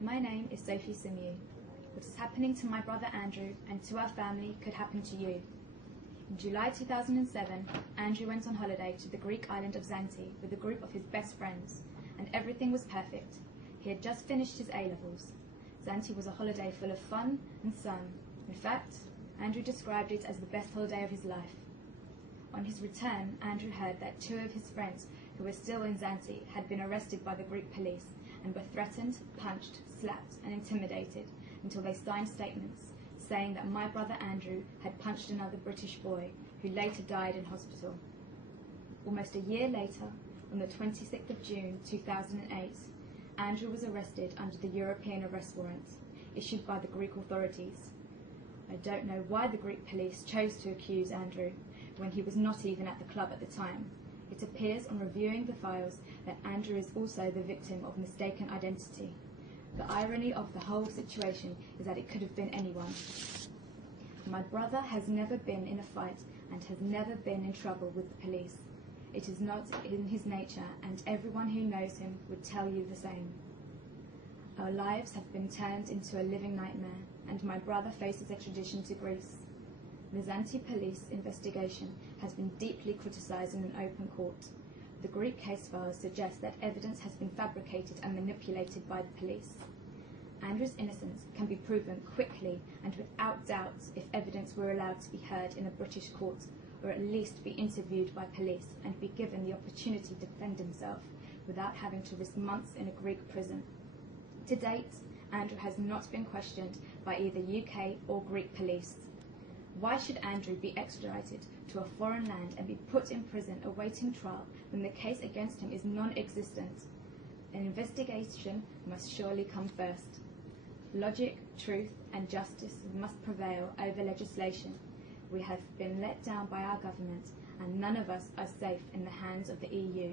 My name is Sophie Symeou. What is happening to my brother Andrew and to our family could happen to you. In July 2007, Andrew went on holiday to the Greek island of Zante with a group of his best friends, and everything was perfect. He had just finished his A-levels. Zante was a holiday full of fun and sun. In fact, Andrew described it as the best holiday of his life. On his return, Andrew heard that 2 of his friends who were still in Zante had been arrested by the Greek police and were threatened, punched, slapped and intimidated until they signed statements saying that my brother Andrew had punched another British boy who later died in hospital. Almost a year later, on the 26th of June 2008, Andrew was arrested under the European arrest warrant issued by the Greek authorities. I don't know why the Greek police chose to accuse Andrew when he was not even at the club at the time. It appears on reviewing the files that Andrew is also the victim of mistaken identity. The irony of the whole situation is that it could have been anyone. My brother has never been in a fight and has never been in trouble with the police. It is not in his nature, and everyone who knows him would tell you the same. Our lives have been turned into a living nightmare, and my brother faces extradition to Greece. The Zante police investigation has been deeply criticised in an open court. The Greek case files suggest that evidence has been fabricated and manipulated by the police. Andrew's innocence can be proven quickly and without doubt if evidence were allowed to be heard in a British court, or at least be interviewed by police and be given the opportunity to defend himself without having to risk months in a Greek prison. To date, Andrew has not been questioned by either UK or Greek police. Why should Andrew be extradited to a foreign land and be put in prison awaiting trial when the case against him is non-existent? An investigation must surely come first. Logic, truth and justice must prevail over legislation. We have been let down by our government, and none of us are safe in the hands of the EU.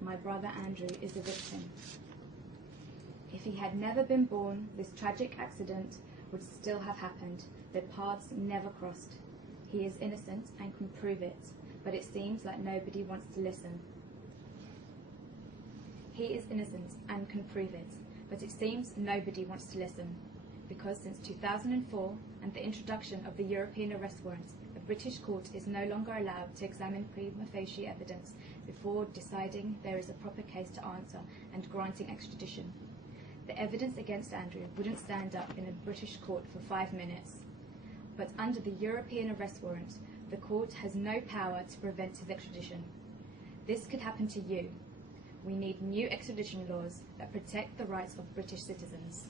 My brother Andrew is a victim. If he had never been born, this tragic accident would still have happened. Their paths never crossed. He is innocent and can prove it, but it seems like nobody wants to listen. He is innocent and can prove it, but it seems nobody wants to listen. Because since 2004 and the introduction of the European arrest warrant, a British court is no longer allowed to examine prima facie evidence before deciding there is a proper case to answer and granting extradition. The evidence against Andrew wouldn't stand up in a British court for 5 minutes. But under the European arrest warrant, the court has no power to prevent his extradition. This could happen to you. We need new extradition laws that protect the rights of British citizens.